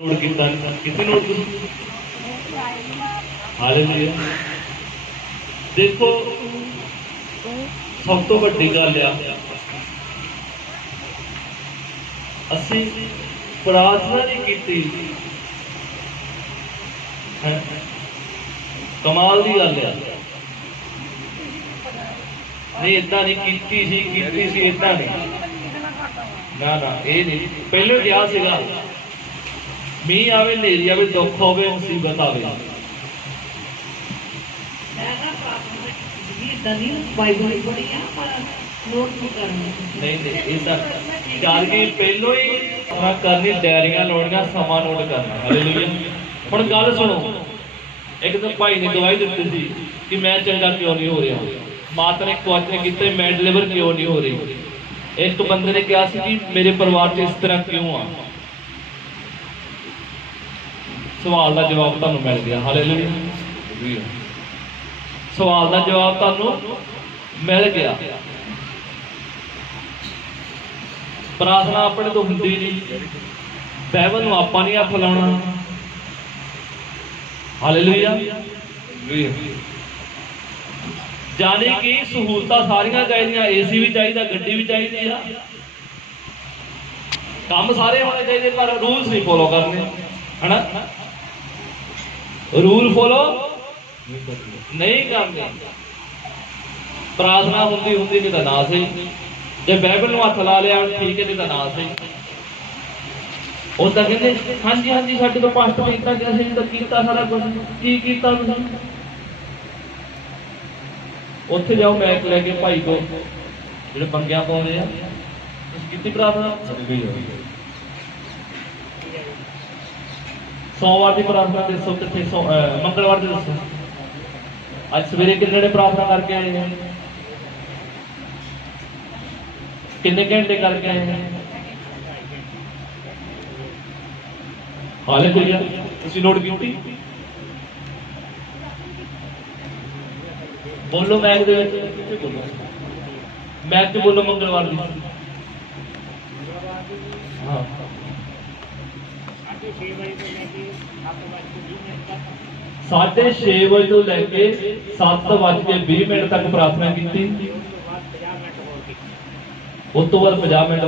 Note किया कितने note hallelujah. देखो सब तो वड्डी गल आ असी प्रार्थना नहीं की। कमाल की गल है। नहीं इदा नहीं की इदा नहीं ना ना ये नहीं। पहले क्या सीगा मीह आवे नेरी आवे दुख होवे मुसीबत आवे पहलो ही करनी डायरियां लोड़ियां समा नोट करना। हालेलुया। हुण गल सुनो, एक दिन भाई ने दवाई दिती सी कि मैं चंगा क्यों नहीं हो रहा, माता ने क्वेश्चन किया मैं डिलीवर क्यों नहीं हो रही। एक बंदे ने कहा कि मेरे परिवार से इस तरह क्यों आ। सवाल का जवाब तुहानूं मिल गया। हालेलुया। सवाल का जवाब तुहानूं मिल गया। प्रार्थना अपने तो हुंदी नहीं, बाइबल नूं आपां नहीं हत्थ लाउणा। हालेलुया। जाने की सहूलतां सारियां चाहिए, एसी भी चाहिए, गड्डी भी चाहिए, काम सारे होने चाहिए, पर रूल्स नहीं फॉलो करने है ना। रूल फॉलो नहीं करते। प्रार्थना होंगी होंगी नहीं तो ना सही, जो बाइबल में हथ ला लिया ठीक है, नहीं तो ना सही। उदा कहते हाँ जी हाँ जी साडे तो पास्ट किया गया सी तो किया सारा कुछ की किया तुसीं। उत्थे जाओ मैक लैके भाई को जो पंगियां पाउंदे आ की प्रार्थना। सोमवार की प्रार्थना दसो कितने, मंगलवार की दसो। अज सवेरे किन्ने प्रार्थना करके आए हैं, किन्ने घंटे करके आए हैं। हालेलुया। तुसीं नोट की बोलो मैक दे बोलो, मैक च बोलो मंगलवार की। हाँ 6:30 बजे तो लैके 7:20 तक प्रार्थना की। उस तो बाद 50 मिनट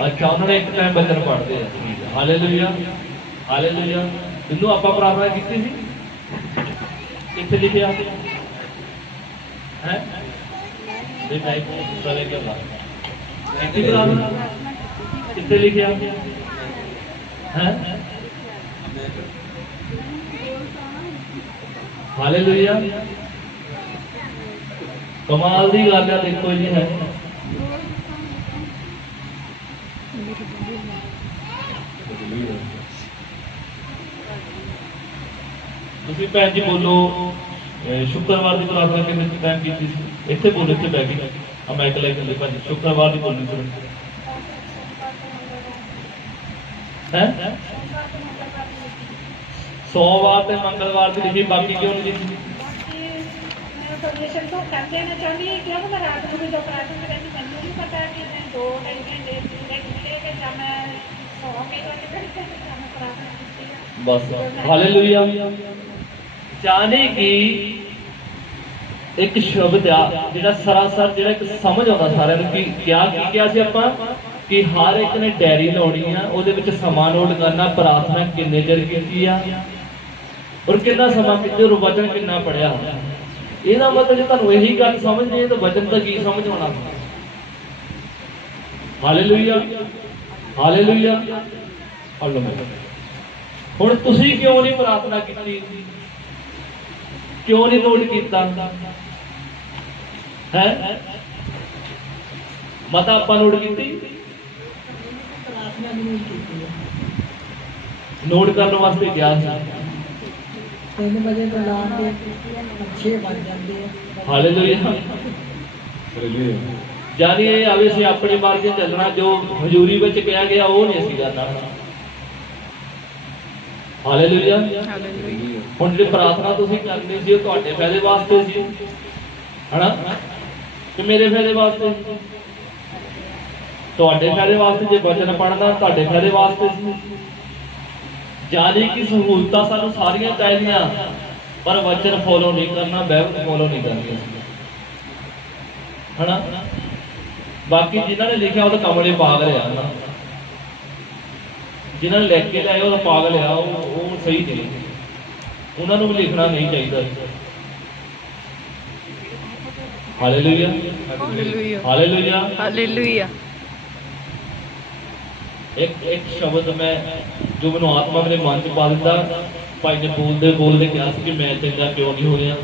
अच्छा उन्होंने एक टाइम बचन पढ़ते हैं। हालेलुया। हालेलुया। इनू आपां प्रार्थना की थी कितने लिखे आते हैं कितने लिखे आते हैं। हालेलुया। कमाल की गल है। देखो जी है तुसीं भैन जी बोलो शुक्रवार की प्रार्थना कितने टाइम की इत्थे बोलो, इत्थे बह गई मैक लैके चले भाजी शुक्रवार की बोलनी है। सोमवार ते मंगलवार की लिखी, बाकी क्यों नहीं लिखी। बस हालेलुया। जाने की एक शब्द आ जिहड़ा सरासर जिहड़ा एक समझ आता सारे कि क्या किया सी आपां कि हर एक ने डायरी लाउणी आ, उहदे विच समा नोट करना, प्रार्थना किन्ने चिर कीती आ और कितना समा कीते और वचन कितना पढ़िया। ਇਹਦਾ मतलब जो तुहानूं यही गल समझ नहीं तो वचन का की समझ आना। हालेलुया। हालेलुया। हुण तुसीं क्यों नहीं प्रार्थना की, क्यों नहीं नोट किया है। मता आपां नोट की नोट करने वास्ते गया हालेलुया। जानी ये आवे सी अपनी मर्जी चलना, जो हजूरी में कहा गया वो नहीं असीं करना। हालेलुया। हुण जिहड़ी प्रार्थना तुसीं करनी सी तुहाडे फायदे वास्ते सी, ਹਨਾ, ਕਿ ਮੇਰੇ ਫਾਇਦੇ ਵਾਸਤੇ, ਤੁਹਾਡੇ ਫਾਇਦੇ ਵਾਸਤੇ। ਜੇ ਵਚਨ ਪੜ੍ਹਨਾ ਤੁਹਾਡੇ ਫਾਇਦੇ ਵਾਸਤੇ ਸੀ। ਜਾਨੀ ਕਿ ਸਹੂਲਤਾਂ ਸਾਨੂੰ ਸਾਰੀਆਂ ਚਾਹੀਦੀਆਂ, ਪਰ ਵਚਨ ਫੋਲੋ ਨਹੀਂ ਕਰਨਾ, ਬਾਈਬਲ ਫੋਲੋ ਨਹੀਂ ਕਰਨੀ ਹਨਾ। ਬਾਕੀ ਜਿਨ੍ਹਾਂ ਨੇ ਲਿਖਿਆ ਉਹ ਤਾਂ ਕਮਲੇ ਪਾਗਲ ਆ ਨਾ, ਜਿਨ੍ਹਾਂ ਨੇ ਲਿਖ ਕੇ ਲਿਆਏ ਉਹ ਤਾਂ ਪਾਗਲ ਆ, ਉਹ ਸਹੀ ਨਹੀਂ, ਉਹਨਾਂ ਨੂੰ ਵੀ ਲਿਖਣਾ ਨਹੀਂ ਚਾਹੀਦਾ। Hallelujah, hallelujah, hallelujah. ਇੱਕ ਸ਼ਬਦ ਮੈਂ ਜੋ ਮੈਨੂੰ ਆਤਮਾ ਮੇਰੇ ਮਨ ਚ ਪਾ ਦਿੱਤਾ, ਭਾਈ ਨੇ ਬੋਲਦੇ ਕਿਹਾ ਸੀ ਕਿ ਮੈਂ ਚੰਗਾ ਕਿਉਂ ਨਹੀਂ ਹੋ ਰਿਹਾ।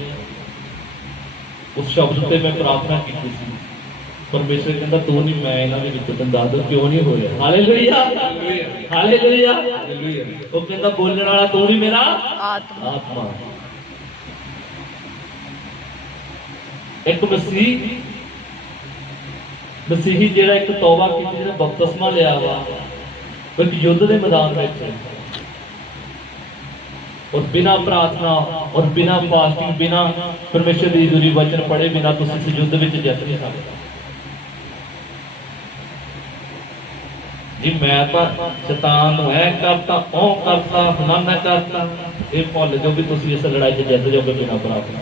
ਉਸ ਸ਼ਬਦ ਤੇ ਮੈਂ ਪ੍ਰਾਰਥਨਾ ਕੀਤੀ ਸੀ, ਪਰਮੇਸ਼ਰ ਕਹਿੰਦਾ ਤੂੰ ਨਹੀਂ, ਮੈਂ ਇਹਨਾਂ ਦੇ ਵਿੱਚ ਤੈਨੂੰ ਦੱਸ ਦੂੰ ਕਿਉਂ ਨਹੀਂ ਹੋ ਰਿਹਾ। Hallelujah, hallelujah. ਉਹ ਕਹਿੰਦਾ ਬੋਲਣ ਵਾਲਾ ਤੂੰ ਨਹੀਂ, ਮੇਰਾ ਆਤਮਾ। ਇੱਕ ਮਸੀਹੀ ਜਿਹੜਾ ਇੱਕ ਤੌਬਾ ਕੀਤੀ, ਜਿਹੜਾ ਬਪਤਿਸਮਾ ਲਿਆ ਵਾ, ਇੱਕ ਯੁੱਧ ਦੇ ਮੈਦਾਨ ਵਿੱਚ, और बिना प्रार्थना और बिना फास्टिंग, बिना परमेश्वर की हजूरी वचन पढ़े बिना तुम इस युद्ध में जित नहीं सकते जी। मैं तो शैतान ऐ करता, ओ करता, फलाना करता, ये भुल जो भी तुम इस लड़ाई से जित जाओगे बिना प्रार्थना।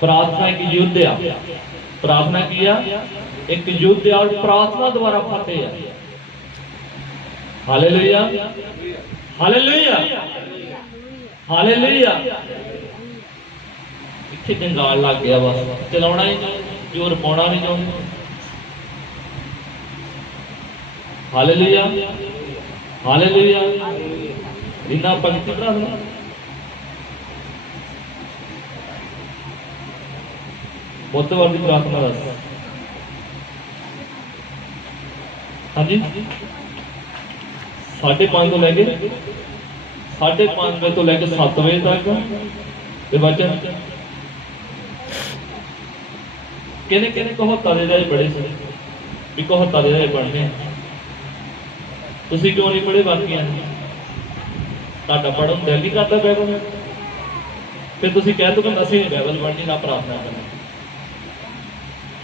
प्रार्थना एक युद्ध आ, प्रार्थना की आ एक युद्ध आ, और प्रार्थना द्वारा फतेह है। Hallelujah, hallelujah, hallelujah. इत्थे जंगाल लग गया, बस चलाउणा ही नहीं, जोर पाउणा नहीं चाहुंदे। Hallelujah, hallelujah. रीना पंक्ति पढ़ा दो। मोतवार की प्रार्थना दस। हाँ जी, 5:30 तो लैके 5:30 बजे तो लैके 7 बजे तक वचन कहने कहोता दे बड़े से भी कहोता दे पढ़ने, तुसी क्यों नहीं पढ़े बाकी तुहाडा पढ़न दिल नहीं करता बाइबल, फिर तुसी कह दो कि असीं नहीं बाइबल पढ़नी ना प्रार्थना करनी।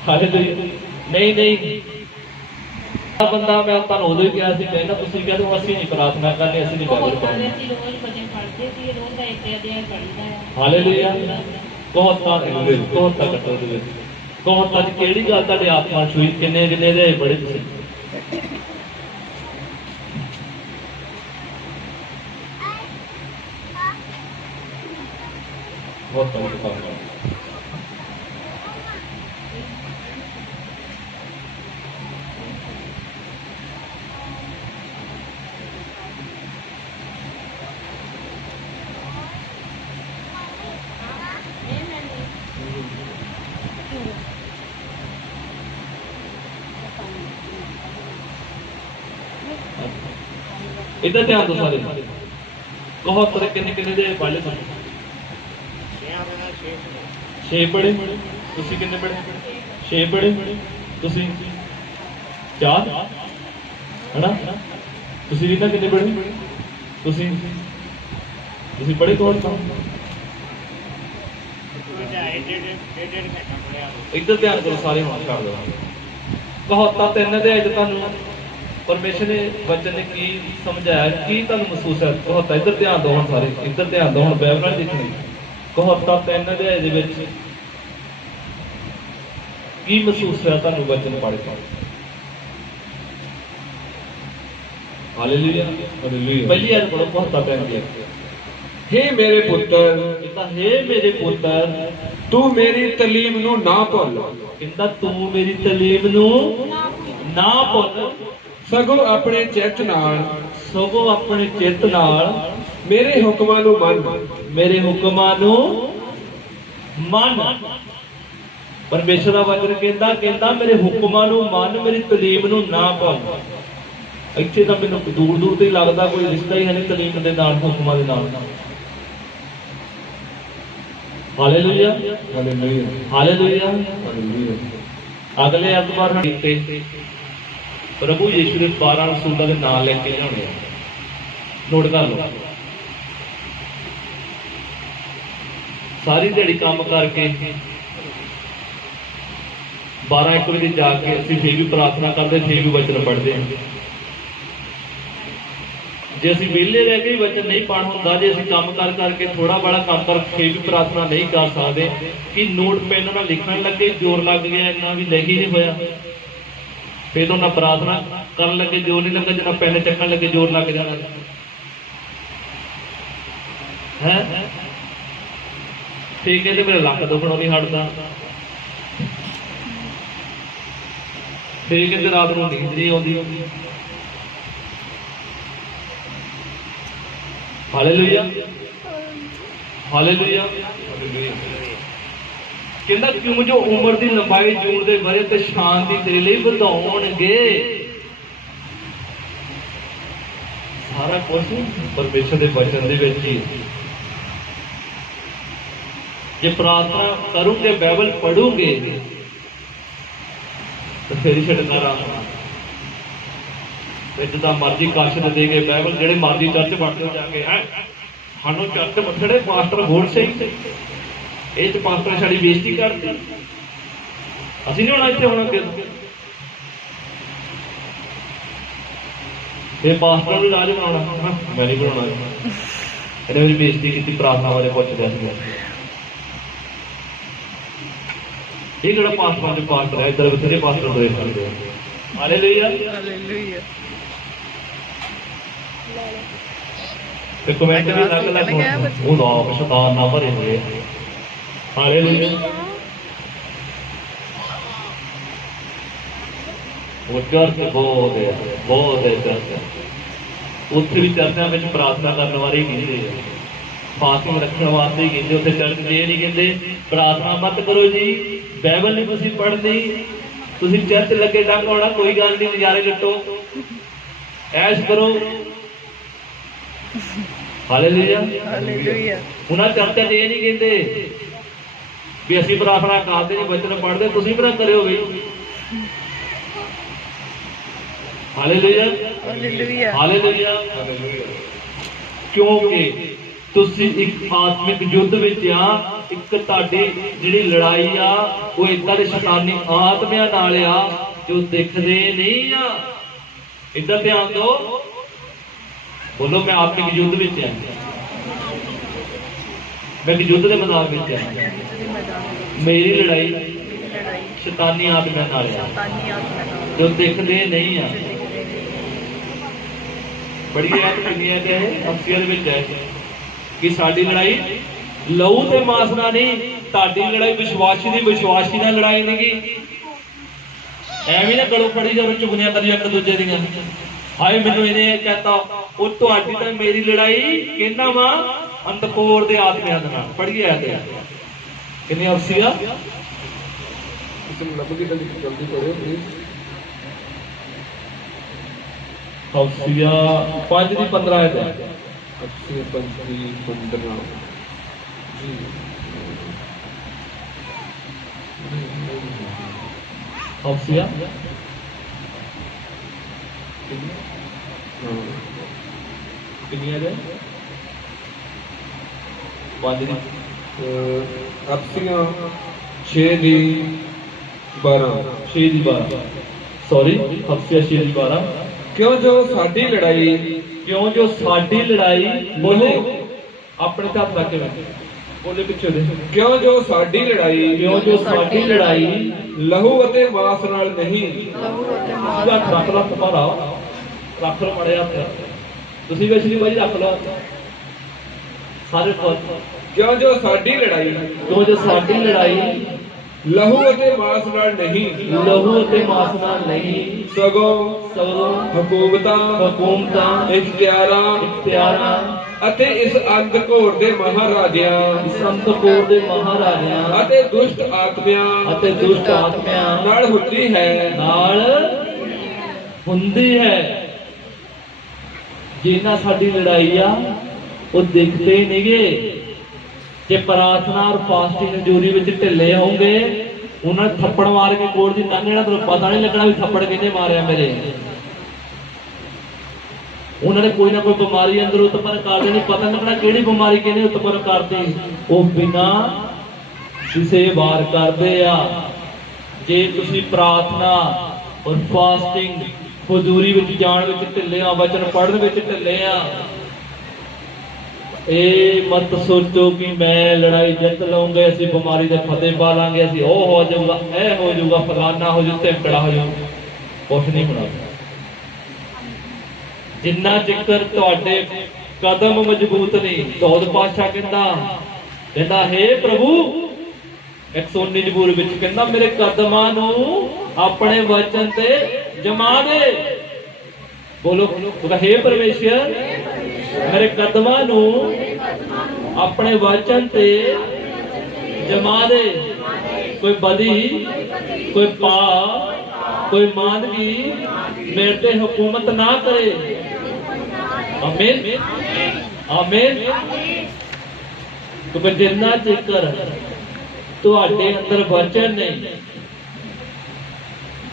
हालेलुया। नहीं बंदा मैं तुहानूं उदों ही कहा सी, कहना तुसीं कह दो असीं नहीं प्रार्थना करनी, असीं नहीं बाइबल पढ़नी। हालेलुया। कहोता कट्टो दे विच कहोता दी किहड़ी गल तुहाडे आत्मा छुई, किन्ने दे बड़े तुसीं बहुत बड़ी इधर ध्यान दो सारे। कहो तेरे किन्ने दे पढ़ ले, 6 पढ़े, तुसी किन्ने पढ़े? 6 पढ़े, तुसी 4 है ना, तुसी रीता किन्ने पढ़े? तुसी पढ़े कौन कौन? इधर ध्यान करो सारे, हाथ कर दो। कहोता 3 अध्याय तुहानूं परमेश्वर ने वचन ने की समझाया, की तुहानूं महसूस है? कहोता इधर ध्यान दो हुण सारे, इधर ध्यान दो, हुण बाइबल देखनी। कहोता 3 अध्याय दे विच की महसूस होया तुहानूं वचन पढ़ के? Hallelujah, hallelujah. पहली आयत पढ़ो, कहोता 3 दी। हे मेरे पुत्र, कहता हे मेरे पुत्र, तू मेरी तलीम नूं ना भुल, कहता तू मेरी तलीम नूं ना भुल, सगों अपने चित्त नाल, सगों अपने चित्त नाल मेरे हुक्मां नूं मन, मेरे हुक्मां नूं मन। परमेश्वर दा वचन कहता मेरे हुक्मां नूं मन, मेरी तलीम नूं ना भुल। ਇੱਥੇ ਤਾਂ ਮੈਨੂੰ ਦੂਰ ਦੂਰ ਤੇ ਲੱਗਦਾ ਕੋਈ ਰਿਸ਼ਤਾ ਹੀ ਹੈ ਨਹੀਂ ਤਲੀਮ ਦੇ ਨਾਲ, ਹੁਕਮਾਂ ਦੇ ਨਾਲ। Hallelujah, hallelujah, hallelujah, hallelujah. ਅਗਲੇ ਐਤਵਾਰ ਤੇ ਪ੍ਰਭੂ ਯੀਸ਼ੂ ਦੇ 12 ਰਸੂਲਾਂ ਦੇ ਨਾਮ ਲੈ ਕੇ ਲਿਆਉਣੇ ਆ, ਨੋਟ ਕਰ ਲਓ। ਸਾਰੀ ਦਿਹਾੜੀ ਕੰਮ ਕਰਕੇ 12-1 ਵਜੇ ਜਾ ਕੇ ਅਸੀਂ ਫਿਰ ਵੀ ਪ੍ਰਾਰਥਨਾ ਕਰਦੇ, ਫਿਰ ਵੀ ਵਚਨ ਪੜ੍ਹਦੇ ਹਾਂ। ਜੇ ਅਸੀਂ ਵਿਹਲੇ ਰਹਿ ਕੇ ਵਚਨ ਨਹੀਂ ਪੜ੍ਹ ਹੁੰਦਾ, ਜੇ ਅਸੀਂ ਕੰਮ ਕਰ ਕਰਕੇ ਥੋੜਾ ਬੜਾ ਕੰਮ ਕਰ ਫਿਰ ਵੀ ਪ੍ਰਾਰਥਨਾ ਨਹੀਂ ਕਰ ਸਕਦੇ, ਕਿ ਨੋਟ ਪੈਨ ਨਾਲ ਲਿਖਣ ਲੱਗੇ ਜ਼ੋਰ ਲੱਗ ਗਿਆ, ਇੰਨਾ ਵੀ ਨਹੀਂ ਹੋਇਆ, ਫਿਰ ਉਹਨਾਂ ਪ੍ਰਾਰਥਨਾ ਕਰਨ ਲੱਗੇ ਜ਼ੋਰ ਨਹੀਂ ਲੱਗਾ, ਜਿੰਨਾ ਪੈਨ ਚੱਕਣ ਲੱਗੇ ਜ਼ੋਰ ਲੱਗ ਜਾਣਾ ਹੈ। ਠੀਕ ਹੈ, ਤੇ ਮੇਰੇ ਲੱਕ ਦੁਖਣੋਂ ਨਹੀਂ ਹਟਦਾ, ਫਿਰ ਕਹਿੰਦੇ ਰਾਤ ਨੂੰ ਨੀਂਦ ਨਹੀਂ ਆਉਂਦੀ। Hallelujah, hallelujah. ਕਹਿੰਦਾ ਕਿਉਂ ਜੋ ਉਮਰ ਦੀ ਲੰਬਾਈ, ਜੂਣ ਦੇ ਵਰੇ ਤੇ ਸ਼ਾਂਤੀ ਤੇਰੇ ਲਈ ਵਧਾਉਣਗੇ। ਸਾਰਾ ਕੁਝ ਪਰਮੇਸ਼ਰ ਦੇ ਵਚਨ ਦੇ ਵਿੱਚ ਹੀ। ਜੇ ਪ੍ਰਾਰਥਨਾ ਕਰੋਗੇ, ਬਾਈਬਲ ਪੜੋਗੇ, ਤਾਂ ਫਿਰ ਹੀ ਛੱਡਣਾ ਜਿੱਦਾਂ ਮਰਜ਼ੀ ਕਾਸ਼ਤ ਦੇ ਕੇ ਬਾਈਬਲ ਜਿਹੜੇ ਮਰਜ਼ੀ ਚਰਚ ਪੜ੍ਹਦੇ ਜਾ ਕੇ ਹੈ। ਸਾਨੂੰ ਚਰਚ ਮੱਥੜੇ ਪਾਸਟਰ ਹੋਰ ਸਹੀ, ਇਹ ਚ ਪਾਸਟਰ ਸਾਡੀ ਬੇਇੱਜ਼ਤੀ ਕਰਦੀ, ਅਸੀਂ ਨਹੀਂ ਹੋਣਾ ਇੱਥੇ, ਹੋਣਾ ਕਿ ਇਹ ਪਾਸਟਰ ਨੂੰ ਰਾਜ ਬਣਾਉਣਾ, ਮੈਂ ਨਹੀਂ ਬਣਾਉਣਾ। ਇਹਨੇ ਮੇਰੀ ਬੇਇੱਜ਼ਤੀ ਕੀਤੀ, ਪ੍ਰਾਰਥਨਾ ਵਾਲੇ ਪੁੱਛਦਿਆ ਸੀ ਇਹ ਕਿਹੜਾ ਪਾਸਟਰ ਹੈ, ਇੱਧਰ ਬਥੇਰੇ ਪਾਸਟਰ ਦੋਏ ਕਰਦੇ। Hallelujah, hallelujah. ਤੇ ਕਮੈਂਟ ਵੀ ਲੱਗ ਲੱਗ ਉਹ ਲੋਕ ਸ਼ੈਤਾਨ ਨਾ ਭਰੇ ਹੋਏ। ਹਾਲੇਲੂਇਆ। ਉਹ ਚਰਚ ਬਹੁਤ ਹੈ, ਬਹੁਤ ਹੈ ਚਰਚ। ਉੱਥੇ ਵੀ ਚਰਚਾਂ ਵਿੱਚ ਪ੍ਰਾਰਥਨਾ ਕਰਨ ਵਾਲੇ ਕਹਿੰਦੇ ਆ, ਫਾਸਟਿੰਗ ਰੱਖਣ ਵਾਸਤੇ ਹੀ ਕਹਿੰਦੇ ਉੱਥੇ ਚਰਚ ਦੇ ਨਹੀਂ ਕਹਿੰਦੇ ਪ੍ਰਾਰਥਨਾ ਮਤ ਕਰੋ ਜੀ, ਬਾਈਬਲ ਨਹੀਂ ਤੁਸੀਂ ਪੜ੍ਹਨੀ, ਤੁਸੀਂ ਚਰਚ ਲੱਗੇ ਡੰਗ ਹੋਣਾ, ਕੋਈ ਗੱਲ ਨਹੀਂ, ਨਜ਼ਾਰੇ ਲੁੱਟੋ, ਐਸ਼ ਕਰੋ। Hallelujah, hallelujah. ਉਹਨਾਂ ਚਰਚਾਂ 'ਚ ਇਹ ਨਹੀਂ ਕਹਿੰਦੇ ਵੀ ਅਸੀਂ ਪ੍ਰਾਰਥਨਾ ਕਰਦੇ, ਵਚਨ ਪੜ੍ਹਦੇ, ਤੁਸੀਂ ਵੀ ਨਾ ਕਰਿਓ ਬਈ। Hallelujah, hallelujah, hallelujah. ਕਿਉਂਕਿ ਤੁਸੀਂ ਇੱਕ ਆਤਮਿਕ ਯੁੱਧ ਵਿੱਚ ਆ, ਇੱਕ ਤੁਹਾਡੀ ਜਿਹੜੀ ਲੜਾਈ ਆ ਉਹ ਏਦਾਂ ਦੇ ਸ਼ੈਤਾਨੀ ਆਤਮਿਆਂ ਨਾਲ ਆ ਜੋ ਦਿਖਦੇ ਨਹੀਂ ਆ। ਇੱਧਰ ਧਿਆਨ ਦਿਓ, ਬੋਲੋ ਮੈਂ ਆਤਮਿਕ ਯੁੱਧ ਵਿੱਚ ਆ, ਮੈਂ ਇੱਕ ਯੁੱਧ ਦੇ ਮੈਦਾਨ ਵਿੱਚ ਆ। ਮੇਰੀ ਲੜਾਈ ਸ਼ੈਤਾਨੀ ਆਤਮਿਆਂ ਨਾਲ ਆ ਜੋ ਦਿਖਦੇ ਨਹੀਂ ਆ। ਬੜੀ ਆਇਤ ਕਿੰਨੀਆਂ ਤੇ ਅਕਸੀਅਰ ਵਿੱਚ ਹੈ ਕਿ ਸਾਡੀ ਲੜਾਈ ਲਹੂ ਤੇ ਮਾਸ ਨਾਲ ਨਹੀਂ, ਤੁਹਾਡੀ ਲੜਾਈ ਵਿਸ਼ਵਾਸੀ ਦੀ ਵਿਸ਼ਵਾਸੀ ਨਾਲ ਲੜਾਈ ਨਹੀਂ। ਐਵੇਂ ਨਾ ਗਲੋਂ ਫੜੀ ਜਾਵੇ ਚੁਗਲੀਆਂ ਕਰੀ ਇੱਕ ਦੂਜੇ ਦੀਆਂ, ਹਾਏ ਮੈਨੂੰ ਇਹਨੇ ਕਹਿਤਾ, ਉਹ ਤੁਹਾਡੀ ਤਾਂ ਮੇਰੀ ਲੜਾਈ ਕਹਿੰਦਾ ਵਾ ਅੰਤਕੋਰ ਦੇ ਆਤਮਿਆਂ ਦੇ ਨਾਲ। ਪੜ੍ਹੀਏ ਆ ਤੇ ਕਿੰਨੀ ਅਫਸੀਆ ਜਲਦੀ ਪੜ੍ਹੋ ਪਲੀਜ਼। ਅਫਸੀਆ 5:15 ਆਇਤ ਹੈ। ਅਫਸੀਆ 5:15 ਜੀ। ਅਫਸੀਆ ਕਿੰਨੀਆਂ ਦੇ 5 ਦੀ ਅਫਸੀਆ 6:12 6:12 ਸੌਰੀ ਅਫਸੀਆ 6:12। ਕਿਉਂ ਜੋ ਸਾਡੀ ਲੜਾਈ, ਕਿਉਂ ਜੋ ਸਾਡੀ ਲੜਾਈ, ਬੋਲੇ ਆਪਣੇ ਤੇ ਹੱਥ ਲਾ ਕੇ ਬੋਲੇ ਪਿੱਛੇ ਦੇ, ਕਿਉਂ ਜੋ ਸਾਡੀ ਲੜਾਈ, ਕਿਉਂ ਜੋ ਸਾਡੀ ਲੜਾਈ ਲਹੂ ਅਤੇ ਮਾਸ ਨਾਲ ਨਹੀਂ। ਰੱਖ ਲਾ ਭਾਰਾ, ਰੱਖ ਲਓ ਮੜਿਆ ਤੁਸੀਂ ਵੀ ਅਸਲੀ ਬਾਜੀ ਰੱਖ ਲਓ ਸਾਰੇ ਕੋਲ। ਕਿਉਂ ਜੋ ਸਾਡੀ ਲੜਾਈ, ਕਿਉਂ ਜੋ ਸਾਡੀ ਲੜਾਈ ਲਹੂ ਅਤੇ ਮਾਸ ਨਾਲ ਨਹੀਂ, ਲਹੂ ਅਤੇ ਮਾਸ ਨਾਲ ਨਹੀਂ, ਸਗੋਂ ਹਕੂਮਤਾਂ ਇਖਤਿਆਰਾਂ ਅਤੇ ਇਸ ਅੰਧਕੋਰ ਦੇ ਮਹਾਰਾਜਿਆਂ, ਅਤੇ ਦੁਸ਼ਟ ਆਤਮਿਆਂ ਨਾਲ ਹੁੰਦੀ ਹੈ। ਜਿਨ੍ਹਾਂ ਸਾਡੀ ਲੜਾਈ ਆ ਉਹ ਦਿਖਦੇ ਨਹੀਂਗੇ। ਜੇ ਪ੍ਰਾਰਥਨਾ ਔਰ ਫਾਸਟਿੰਗ ਜੂਰੀ ਵਿੱਚ ਢਿੱਲੇ ਹੋਣਗੇ, ਉਹਨਾਂ ਥੱਪੜ ਮਾਰ ਕੇ ਕੋੜ ਦੀ ਲੰਘਣਾ, ਤੁਹਾਨੂੰ ਪਤਾ ਨਹੀਂ ਲੱਗਣਾ ਵੀ ਥੱਪੜ ਕਿਹਨੇ ਮਾਰਿਆ ਮੇਰੇ। ਉਹਨਾਂ ਨੇ ਕੋਈ ਨਾ ਕੋਈ ਬਿਮਾਰੀ ਅੰਦਰ ਉਤਪੰਨ ਕਰ ਦੇਣੀ, ਪਤਾ ਲੱਗਣਾ ਕਿਹੜੀ ਬਿਮਾਰੀ ਕਿਹਨੇ ਉਤਪੰਨ ਕਰਦੀ। ਉਹ ਬਿਨਾਂ ਕਿਸੇ ਵਾਰ ਕਰਦੇ ਆ। जे तुसी प्रार्थना और फास्टिंग हजूरी विच जाण विच ढिल्ले आ, वचन पढ़न विच ढिल्ले आ, ਇਹ मत सोचो कि मैं लड़ाई जित लूंगे, ਅਸੀਂ ਬਿਮਾਰੀ ਦੇ ਫਤਿਹ ਪਾ ਲਾਂਗੇ, ਅਸੀਂ ਉਹ ਹੋ ਜਾਊਗਾ, ਇਹ ਹੋ ਜਾਊਗਾ, ਫਲਾਨਾ ਹੋ ਜਾਊ, ਧਿੰਕੜਾ ਹੋ ਜਾਊ। ਕੁਛ ਨਹੀਂ ਹੋਣਾ। ਜਿੰਨਾ ਚਿਰ ਤੁਹਾਡੇ ਕਦਮ ਮਜ਼ਬੂਤ ਨਹੀਂ, ਦੌਦ ਪਾਤਸ਼ਾਹ ਕਹਿੰਦਾ ਹੇ ਪ੍ਰਭੂ 119 ਜ਼ਬੂਰ ਵਿੱਚ ਕਹਿੰਦਾ ਮੇਰੇ ਕਦਮਾਂ ਨੂੰ ਆਪਣੇ ਵਚਨ ਤੇ ਜਮਾ ਦੇ। ਬੋਲੋ ਹੇ ਪਰਮੇਸ਼ਰ मेरे कदमां नू अपने वचन ते जमा दे। कोई बदी, कोई पाप, कोई मानगी मेरे ते हुकूमत ना करे। आमीन आमीन। क्योंकि जिन्ना चिकर तुहाडे अंदर वचन नहीं,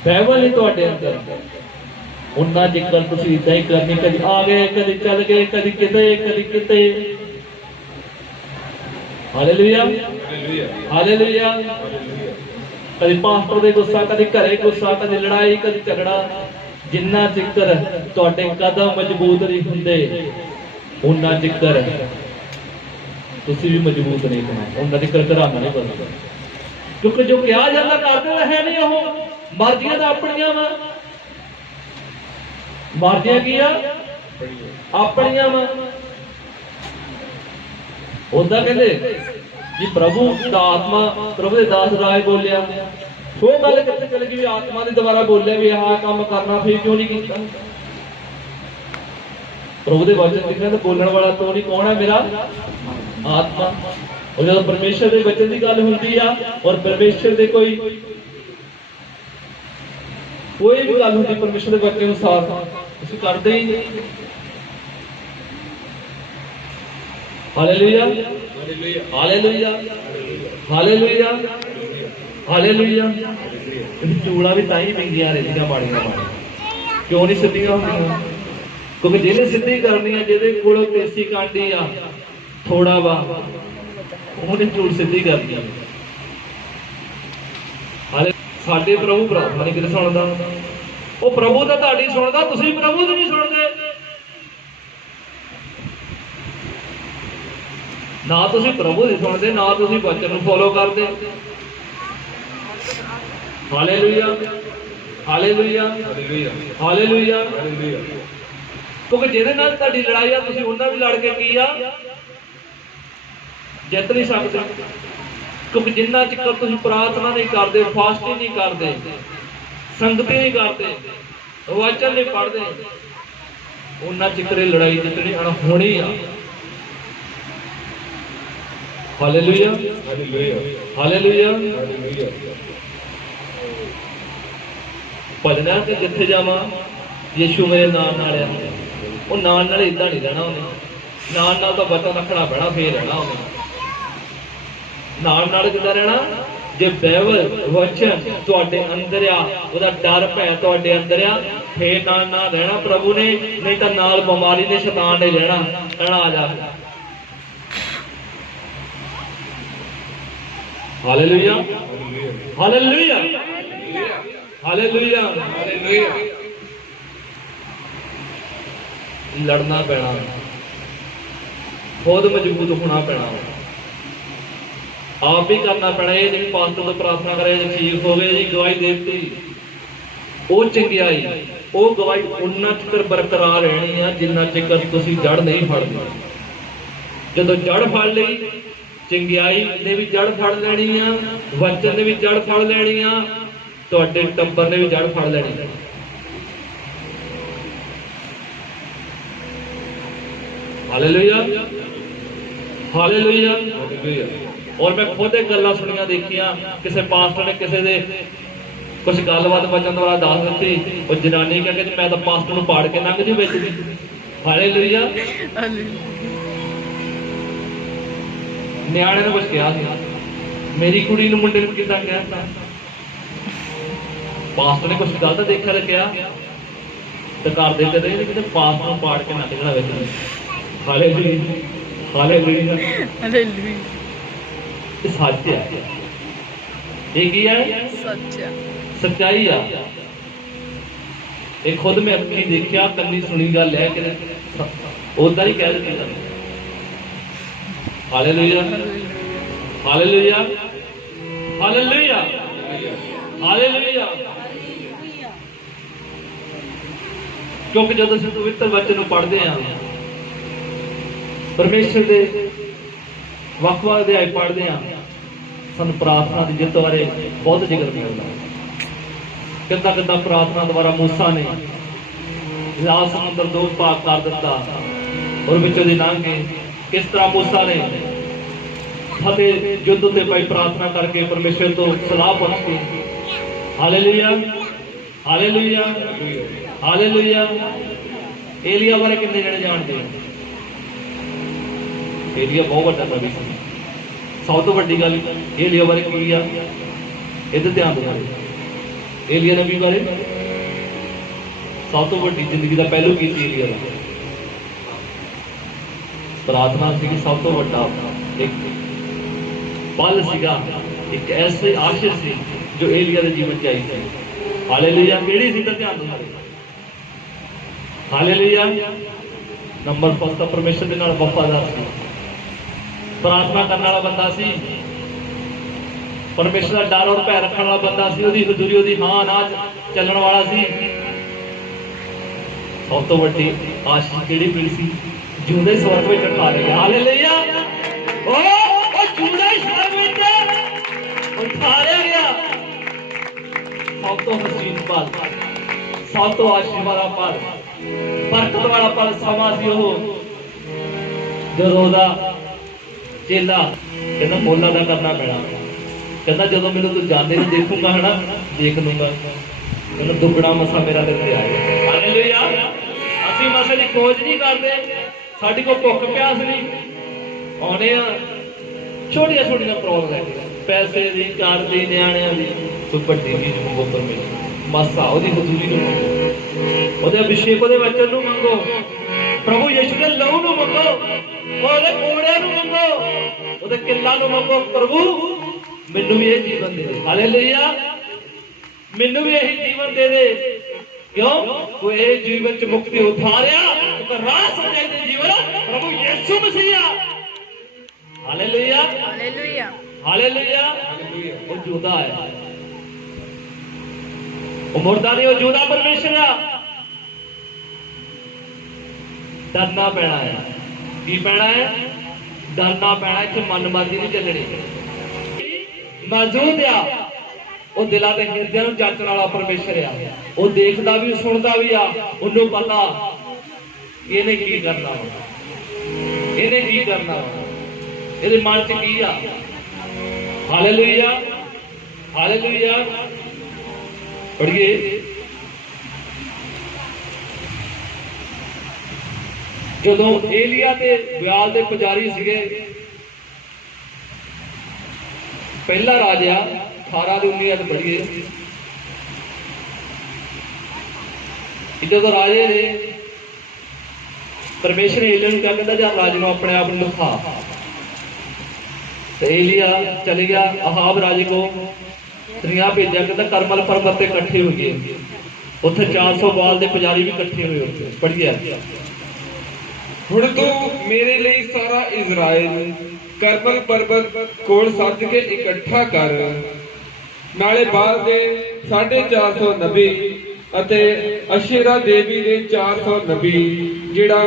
बाइबल ही तुहाडे अंदर, उन्ना जिक्र तुसी इदां ही करनी, कदी आ गए, कदी चल गए, कदी किते। Hallelujah hallelujah. कदी पास्टर दे गुस्सा, कदी घरे गुस्सा, कदी लड़ाई, कदी झगड़ा। जिन्ना जिक्र तुहाडे कदम मजबूत नहीं हुंदे, उन्ना जिक्र तुसी भी मजबूत नहीं होना, उन्ना जिक्र घराना नहीं बनदा। क्योंकि जो कहा जाता करदे है नहीं, ओह मर्जियां तां अपणियां वा, मर्जियां की अपनियां वा। उदा कहते जी प्रभु दा आत्मा, प्रभु दे दास राय बोलिया, वो गल कित्थे चल गई भी आत्मा ने दोबारा बोलिया भी आह काम करना, फिर क्यों नहीं कीता? प्रभु दे वचन लिखना तो बोलने वाला तो नहीं, कौन है? मेरा आत्मा। और जब परमेश्वर दे वचन की गल हुंदी आ और परमेश्वर दे कोई भी गल होती परमेश्वर के वचन अनुसार उसे करते ही नहीं। Hallelujah hallelujah hallelujah hallelujah. चूड़ा भी ताई महंगियां रहदियां, माड़ियां क्यों नहीं सिद्धियां होंदियां? क्योंकि जिहने सिद्धि करनी है, जिहदे कोल देसी कांडी आ थोड़ा वा, ਉਹਨੇ ਝੂਠ ਸਿੱਧੀ ਕਰਨੀ। ਹਾਲੇ ਸਾਡੇ ਪ੍ਰਭੂ ਪ੍ਰਾਰਥਨਾ ਨਹੀਂ ਕਿਤੇ ਸੁਣਦਾ, ਉਹ ਪ੍ਰਭੂ ਤਾਂ ਤੁਹਾਡੀ ਸੁਣਦਾ, ਤੁਸੀਂ ਪ੍ਰਭੂ ਦੀ ਨਹੀਂ ਸੁਣਦੇ। ਨਾ ਤੁਸੀਂ ਪ੍ਰਭੂ ਦੀ ਸੁਣਦੇ, ਨਾ ਤੁਸੀਂ ਵਚਨ ਨੂੰ ਫੋਲੋ ਕਰਦੇ। Hallelujah hallelujah hallelujah. ਕਿਉਂਕਿ ਜਿਹਦੇ ਨਾਲ ਤੁਹਾਡੀ ਲੜਾਈ ਆ, ਤੁਸੀਂ ਉਹਨਾਂ ਵੀ ਲੜ ਕੇ ਕੀ ਆ ਜਿੱਤ नहीं सकते। क्योंकि जिन्ना चिकर तुसीं प्रार्थना नहीं करते, फास्टिंग नहीं करते, संगति नहीं करते, वचन नहीं पढ़ते, उन्ना चिकर लड़ाई जितनी अणहोनी आ। Hallelujah hallelujah. भजना कि जिथे जावां यीशु मेरे नाम नाल आ, वो नाम नाल इदां नहीं रहना, उन्हें नाम नाल तां वचन रखना पैना, फिर रहना उन्हें नाल नाल किदां रहना। जे बाइबल वचन तुहाडे अंदर आ, ओहदा डर भै तुहाडे अंदर आ, फिर नाल नाल रहना प्रभु ने, नहीं तां नाल बीमारी ने, शैतान ने रहना, कहना आ जा। Hallelujah hallelujah hallelujah hallelujah. लड़ना पैना, खुद मजबूत होना पैना, आप भी करना पैना। ये नहीं पास्टर तो प्रार्थना करे जी ठीक हो गए जी, गवाही देती, वो चंगियाई वो गवाही उन्ना चिकर बरकरार रहनी है जिन्ना चिकर तुसीं जड़ नहीं फड़दे। जदों जड़ फड़ लई, चंगियाई ने भी जड़ फड़ लेनी है, वचन ने भी जड़ फड़ लेनी है, तुहाडे टब्बर ने भी जड़ फड़ लेनी है। Hallelujah hallelujah hallelujah. और मैं खुद एक गल्लां सुनियां देखियां, किसी पास्टर ने किसी दे कुछ गलबात वचन द्वारा दस दी, और जनानी कह के मैं तो पास्टर नूं पाड़ के लंघ दी विच दी। हालेलुया। नियाणे ने कुछ कहा, मेरी कुड़ी नूं मुंडे नूं किदां कहता, पास्टर ने कुछ गलत देखा तो कहा तो कर देते रहे, लेकिन पास्टर नूं पाड़ के नंघ देना विच। Hallelujah hallelujah hallelujah. सच है ये की है? सच्चाई आ। ये खुद मैं अपनी देखिया, कन्नी सुनी गल है कि उदा ही कह दी। Hallelujah, hallelujah, hallelujah, hallelujah. क्योंकि जब ਅਸੀਂ पवित्र वचन ਨੂੰ पढ़ते हैं, परमेश्वर के ਵੱਖ-ਵੱਖ ਅਧਿਆਇ पढ़ते हैं, ਸਾਨੂੰ प्रार्थना की जित बारे बहुत जिक्र मिलता है। कितना प्रार्थना द्वारा मूसा ने लाल समुद्र दो भाग कर दिता और विचों दी लंघ के किस तरह मूसा ने फतेह युद्ध ते पाई प्रार्थना करके परमेश्वर तो सलाह पुछ के। Hallelujah, hallelujah, hallelujah. एलिया बारे कितने जने जानते हैं? एलिया बहुत बड़ा नबी सी। सब तो वड्डी गल एलिया बारे की आ, इधर ध्यान दो। एलिया नबी बारे सब तो वड्डी जिंदगी का पहलू की सी एलिया दा प्रार्थना सी। सब तो वड्डा एक पल सीगा, एक ऐसे आशीष सी जो एलिया के जीवन च आई थी। हालेलुया, केड़ी सी? तो ध्यान दो। हालेलुया। नंबर फर्स्ट तो परमेश्वर के नाल वफादार सी, प्रार्थना करने वाला बंदा सी, परमेश्वर का डर और भय रखने वाला बंदा सी, ओदी हजूरी ओदी हां ना चलण वाला सी। सब तो वड्डी आशीष केड़ी मिली सी? जिंदे स्वर्ग में चढ़ा लिया। हालेलुया। ओ जिंदे स्वर्ग में उठाया गया। सब तो हसीन पल, सब तो आशीष वाला पल, बरकत वाला पल समा सी वो जदों दा चेला कहना मोला दा करना पैना। कहना जदों मैनूं तू जांदे नूं देखूंगा है ना, देख लूंगा। कहना दुगना मसा मेरा दिल ते आए। हालेलुया। असीं मसे दी खोज नहीं करते, साडी कोल भुख प्यास नहीं, आउणे आ छोटियां छोटियां प्रॉब्लम है, पैसे दी, घर दी, निआणियां दी। कोई वड्डी चीज मंगो परमेश्वर, मसा ओदी हजूरी नूं मंगो, ओदे अभिषेक ओदे वचन नूं मंगो, प्रभु यीशु दे लहू नूं मंगो, ओदे कोड़े नूं मंगो, ओदे किल्ला नूं मंगो। प्रभु मैनूं भी ये जीवन दे दे। हालेलुया। मैनूं भी यही जीवन दे दे। क्यों? कोई ये जीवन च मुक्ति उतारिया तो राह समझाई दे जीवन प्रभु Yeshu Masih. Hallelujah, hallelujah, hallelujah. वो जुदा है, वो मुर्दा नहीं, वो जुदा परमेश्वर है। डरना पैना है। की पैना है? डरना पैना है कि मनमर्जी नहीं चलनी। मौजूद आ वो दिलों के हिरदियां नूं जांचण वाला परमेश्वर आ। वो देखदा भी सुनदा भी आ। उन्होंने पता इहने की करना वा, इहने की करना वा, इहदे मन च की आ। Hallelujah, hallelujah. पढ़िए जदों एलिया ते ब्याल दे पुजारी सीगे, पहला राजा 18-19 पढ़िए। जदों राजे ने परमेश्वर एलिया नूं क्या कहंदा, जा राजे नूं अपने आप नूं दिखा। तो एलिया चले गया अहाब राजे को, स्त्रियां भेजा, कहता करमल पर्वत ते इकट्ठे हो गए। उत्थे 400 बाल दे पुजारी भी इकट्ठे हुए। उत्थे पढ़िए, हुण तू मेरे लिए सारा इजराइल करमल पर्वत कोल सद के इकट्ठा कर, नाले बाल दे 450 नबी अते अशेरा देवी दे 400 नबी जिहड़ा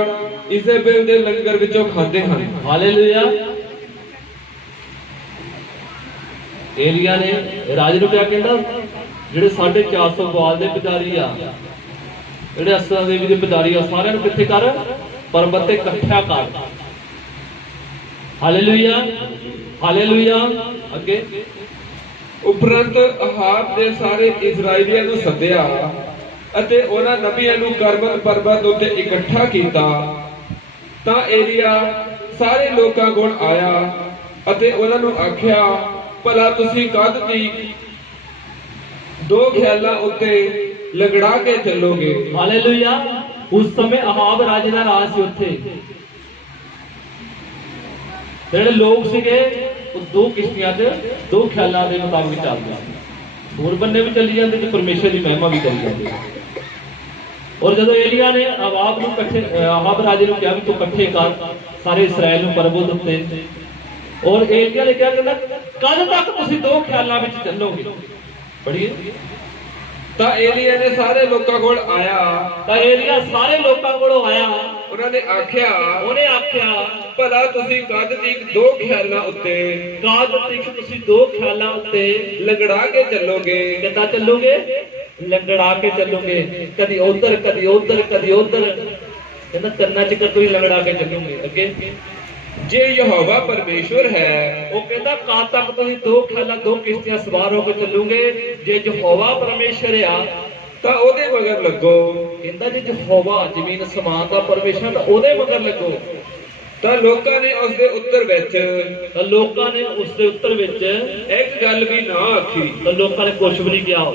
इजेबेल दे लंगर विचों खांदे हन। हालेलुया। एलिया ने राजे नूं क्या कहंदा, जिहड़े 450 बाल दे पुजारी आ, जिहड़े अशेरा देवी दे पुजारी आ, सारिआं नूं कित्थे कर? पर्वत ते इकट्ठा कर। Hallelujah, hallelujah. अगे उपरंत अहाब दे सारे इजराइलियां नूं सद्दिया अते उन्हां नबियां नूं करमल पर्वत उत्ते इकट्ठा कीता। तां एलिया सारे लोकां कोल आया अते उन्हां नूं आख्या, भला तुसीं कद दी दो ख्यालां उत्ते लगड़ा के चलोगे। हालेलुया। उस समय अहाब राजे का राज से उत्थे जेड़े लोग सीगे ਉਹ ਦੋ ਕਿਸ਼ਤੀਆਂ 'ਚ ਦੋ ਖਿਆਲਾਂ ਦੇ ਮੁਤਾਬਿਕ ਚੱਲਦੀਆਂ ਸੀ। ਹੋਰ ਬੰਨੇ ਵੀ ਚੱਲੀ ਜਾਂਦੇ ਤੇ ਪਰਮੇਸ਼ਰ ਦੀ ਮਹਿਮਾ ਵੀ ਕਰੀ ਜਾਂਦੇ। ਔਰ ਜਦੋਂ ਏਲੀਆ ਨੇ ਆਹਾਬ ਨੂੰ ਆਹਾਬ ਰਾਜੇ ਨੂੰ ਕਿਹਾ ਵੀ ਤੂੰ ਇਕੱਠੇ ਕਰ ਸਾਰੇ ਇਸਰਾਇਲ ਨੂੰ ਪਰਬਤ ਉੱਤੇ, ਔਰ ਏਲੀਆ ਨੇ ਕਿਹਾ ਕਹਿੰਦਾ ਕਦ ਤੱਕ ਤੁਸੀਂ ਦੋ ਖਿਆਲਾਂ ਵਿੱਚ ਚੱਲੋਗੇ। ਪੜ੍ਹੀਏ। ਤਾਂ ਏਲੀਆ ਨੇ ਸਾਰੇ ਲੋਕਾਂ ਕੋਲ ਆਇਆ। ਤਾਂ ਏਲੀਆ ਸਾਰੇ ਲੋਕਾਂ ਕੋਲੋਂ ਆਇਆ। ਉਹਨਾਂ ਨੇ ਆਖਿਆ, ਉਹਨੇ ਆਖਿਆ ਭਲਾ ਤੁਸੀਂ ਕਦ ਤੀਕ ਦੋ ਖਿਆਲਾਂ ਉੱਤੇ ਤੁਸੀਂ ਦੋ ਖਿਆਲਾਂ ਉੱਤੇ ਲੰਗੜਾ ਕੇ ਚੱਲੋਗੇ। ਕਿੱਦਾਂ ਚੱਲੋਗੇ? ਲੰਗੜਾ ਕੇ ਚੱਲੋਗੇ, ਕਦੀ ਉਧਰ ਕਦੀ ਉਧਰ ਕਦੀ ਉਧਰ। ਕਹਿੰਦਾ ਕੰਨਾਂ 'ਚ ਕੋਈ ਲੰਗੜਾ ਕੇ ਚੱਲੋਗੇ। ਅੱਗੇ ਜੇ ਯਹੋਵਾ ਪਰਮੇਸ਼ਵਰ ਹੈ, ਉਹ ਕਹਿੰਦਾ ਕਦ ਤੱਕ ਤੁਸੀਂ ਦੋ ਖਿਆਲਾਂ ਦੋ ਕਿਸ਼ਤੀਆਂ ਸਵਾਰ ਹੋ ਕੇ ਚੱਲੋਗੇ। ਜੇ ਯਹੋਵਾ ਪਰਮੇਸ਼ਰ ਆ ਤਾਂ ਉਹਦੇ ਮਗਰ ਲੱਗੋ। ਕਹਿੰਦਾ ਜੇ ਯਹੋਵਾ ਜ਼ਮੀਨ ਸਮਾਨ ਦਾ ਪਰਮੇਸ਼ਰ ਤਾਂ ਉਹਦੇ ਮਗਰ ਲੱਗੋ। ਤਾਂ ਲੋਕਾਂ ਨੇ ਉਸ ਦੇ ਉੱਤਰ ਵਿੱਚ ਇੱਕ ਗੱਲ ਵੀ ਨਾ ਆਖੀ। ਤਾਂ ਲੋਕਾਂ ਨੇ ਕੁਛ ਵੀ ਨਹੀਂ ਕਿਹਾ।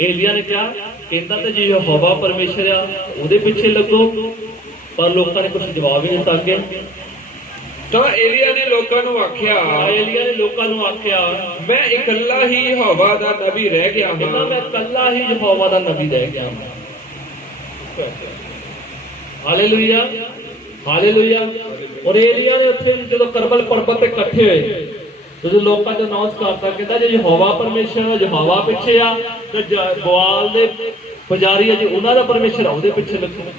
ਏਲੀਆ ਨੇ ਕਿਹਾ ਕਹਿੰਦਾ ਤੇ ਜੇ ਯਹੋਵਾ ਪਰਮੇਸ਼ਰ ਆ ਉਹਦੇ ਪਿੱਛੇ ਲੱਗੋ, ਪਰ ਲੋਕਾਂ ਨੇ ਕੁਛ ਜਵਾਬ ਹੀ ਨਹੀਂ ਦਿੱਤਾ। ਅੱਗੇ ਤਾਂ ਏਲੀਆ ਨੇ ਲੋਕਾਂ ਨੂੰ ਆਖਿਆ, ਮੈਂ ਇਕੱਲਾ ਹੀ ਯਹੋਵਾ ਦਾ ਨਬੀ ਰਹਿ ਗਿਆ ਹਾਂ। ਮੈਂ ਇਕੱਲਾ ਹੀ ਯਹੋਵਾ ਦਾ ਨਬੀ ਰਹਿ ਗਿਆ ਹਾਂ। Hallelujah, hallelujah. ਔਰ ਏਲੀਆ ਨੇ ਉੱਥੇ ਜਦੋਂ ਕਰਮਲ ਪਰਬਤ ਤੇ ਇਕੱਠੇ ਹੋਏ, ਜਦੋਂ ਲੋਕਾਂ ਨੇ ਅਨਾਉਂਸ ਕਰਤਾ ਕਹਿੰਦਾ ਜੇ ਯਹੋਵਾ ਪਰਮੇਸ਼ਰ ਯਹੋਵਾ ਪਿੱਛੇ ਆ ਤੇ ਬਵਾਲ ਦੇ ਪੁਜਾਰੀ ਆ ਜੀ ਉਹਨਾਂ ਦਾ ਪਰਮੇਸ਼ਰ ਆ ਉਹਦੇ ਪਿੱਛੇ ਲੱਗੋ।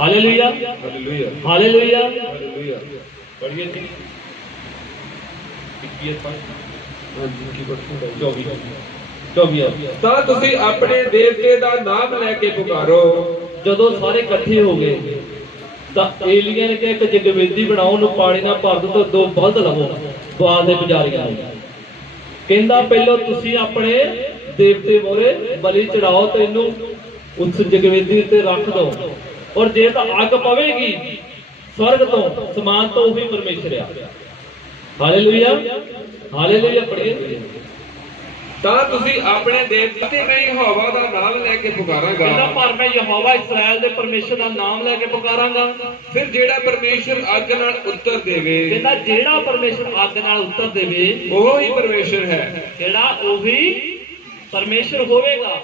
Hallelujah, hallelujah, hallelujah, hallelujah. ਪੜ੍ਹੀਏ ਜੀ 24। ਤਾਂ ਤੁਸੀਂ ਆਪਣੇ ਦੇਵਤੇ ਦਾ ਨਾਮ ਲੈ ਕੇ ਪੁਕਾਰੋ। ਜਦੋਂ ਸਾਰੇ ਇਕੱਠੇ ਹੋ ਗਏ ਤਾਂ ਏਲੀਆ ਨੇ ਕਿਹਾ ਇੱਕ ਜਗਵੇਦੀ ਬਣਾਓ, ਉਹਨੂੰ ਪਾਣੀ ਨਾਲ ਭਰ ਦਿਓ, ਦੋ ਬਲਦ ਲਵੋ ਬਵਾਲ ਦੇ ਪੁਜਾਰੀਆਂ ਨੂੰ। ਕਹਿੰਦਾ ਪਹਿਲਾਂ ਤੁਸੀਂ ਆਪਣੇ ਦੇਵਤੇ ਮੋਰੇ ਬਲੀ ਚੜਾਓ ਤੇ ਇਹਨੂੰ ਉਸ ਜਗਵੇਦੀ ਉੱਤੇ ਰੱਖ ਦਿਓ, ਔਰ ਜੇ ਤਾਂ ਅੱਗ ਪਵੇਗੀ ਸਵਰਗ ਤੋਂ ਸਮਾਨ ਤੋਂ ਉਹੀ ਪਰਮੇਸ਼ਰ ਆ। Hallelujah, hallelujah. ਪੜ੍ਹੀਏ। ਤਾਂ ਤੁਸੀਂ ਆਪਣੇ ਦੇਵਤੇ ਮੈਂ ਯਹੋਵਾ ਦਾ ਨਾਮ ਲੈ ਕੇ ਪੁਕਾਰਾਂਗਾ। ਕਹਿੰਦਾ ਪਰ ਮੈਂ ਯਹੋਵਾ ਇਸਰਾਇਲ ਦੇ ਪਰਮੇਸ਼ਰ ਦਾ ਨਾਮ ਲੈ ਕੇ ਪੁਕਾਰਾਂਗਾ। ਫਿਰ ਜਿਹੜਾ ਪਰਮੇਸ਼ਰ ਅੱਗ ਨਾਲ ਉੱਤਰ ਦੇਵੇ, ਕਹਿੰਦਾ ਜਿਹੜਾ ਪਰਮੇਸ਼ਰ ਅੱਗ ਨਾਲ ਉੱਤਰ ਦੇਵੇ ਉਹ ਹੀ ਪਰਮੇਸ਼ਰ ਹੈ। ਜਿਹੜਾ ਉਹੀ ਪਰਮੇਸ਼ਰ ਹੋਵੇਗਾ।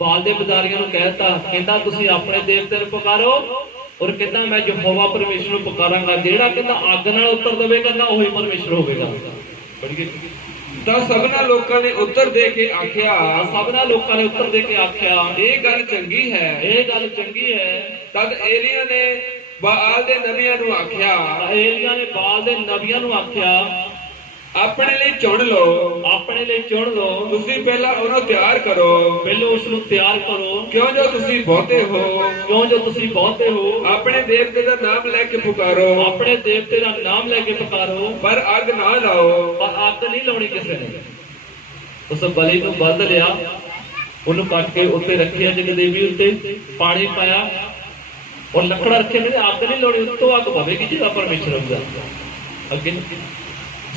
ਬਾਲ ਦੇ ਪੁਜਾਰੀਆਂ ਨੂੰ ਕਹਿਤਾ, ਕਹਿੰਦਾ ਤੁਸੀਂ ਆਪਣੇ ਦੇਵਤੇ ਨੂੰ ਪੁਕਾਰੋ, ਔਰ ਕਹਿੰਦਾ ਮੈਂ ਯਹੋਵਾ ਪਰਮੇਸ਼ਰ ਨੂੰ ਪੁਕਾਰਾਂਗਾ। ਜਿਹੜਾ ਕਹਿੰਦਾ ਅੱਗ ਨਾਲ ਉੱਤਰ ਦੇਵੇਗਾ ਨਾ ਉਹੀ ਪਰਮੇਸ਼ਰ ਹੋਵੇਗਾ। ਤਾਂ ਸਭਨਾਂ ਲੋਕਾਂ ਨੇ ਉੱਤਰ ਦੇ ਕੇ ਆਖਿਆ, ਇਹ ਗੱਲ ਚੰਗੀ ਹੈ, ਇਹ ਗੱਲ ਚੰਗੀ ਹੈ। ਤਦ ਏਲੀਆ ਨੇ ਬਾਲ ਦੇ ਨਬੀਆਂ ਨੂੰ ਆਖਿਆ, ਆਪਣੇ ਲਈ ਚੁਣ ਲਓ, ਤੁਸੀਂ ਪਹਿਲਾਂ ਉਹਨੂੰ ਤਿਆਰ ਕਰੋ, ਕਿਉਂ ਜੋ ਤੁਸੀਂ ਬਹੁਤੇ ਹੋ, ਆਪਣੇ ਦੇਵਤੇ ਦਾ ਨਾਮ ਲੈ ਕੇ ਪੁਕਾਰੋ, ਪਰ ਅੱਗ ਨਾ ਲਾਓ। ਅੱਗ ਨਹੀਂ ਲਾਉਣੀ ਕਿਸੇ ਨੇ। ਉਸ ਬਲੀ ਨੂੰ ਬੰਦ ਲਿਆ, ਉਹਨੂੰ ਕੱਟ ਕੇ ਉੱਤੇ ਰੱਖਿਆ ਜਗਦੇਵੀ ਉੱਤੇ, ਪਾਣੀ ਪਾਇਆ ਔਰ ਲੱਕੜਾ ਰੱਖਿਆ। ਕਹਿੰਦੇ ਅੱਗ ਨਹੀਂ ਲਾਉਣੀ, ਉੱਤੋਂ ਅੱਗ ਪਵੇਗੀ ਜਿਹੜਾ ਪਰਮੇਸ਼ਰ ਹੁੰਦਾ। ਅੱਗੇ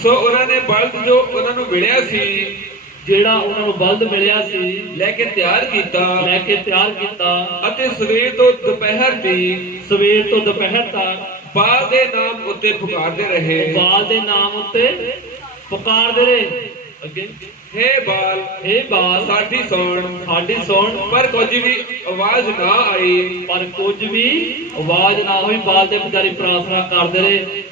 ਸੋ ਉਹਨਾਂ ਨੇ ਬਲਦ ਜੋ ਉਹਨਾਂ ਨੂੰ ਮਿਲਿਆ ਸੀ, ਲੈ ਕੇ ਤਿਆਰ ਕੀਤਾ ਅਤੇ ਸਵੇਰ ਤੋਂ ਦੁਪਹਿਰ ਤੱਕ ਬਾਲ ਦੇ ਨਾਮ ਉੱਤੇ ਪੁਕਾਰਦੇ ਰਹੇ। ਅੱਗੇ ਹੇ ਬਾਲ ਸਾਡੀ ਸੁਣ। ਪਰ ਕੁਝ ਵੀ ਆਵਾਜ਼ ਨਾ ਆਈ। ਬਾਲ ਦੇ ਪੁਜਾਰੀ ਪ੍ਰਾਰਥਨਾ ਕਰਦੇ ਰਹੇ।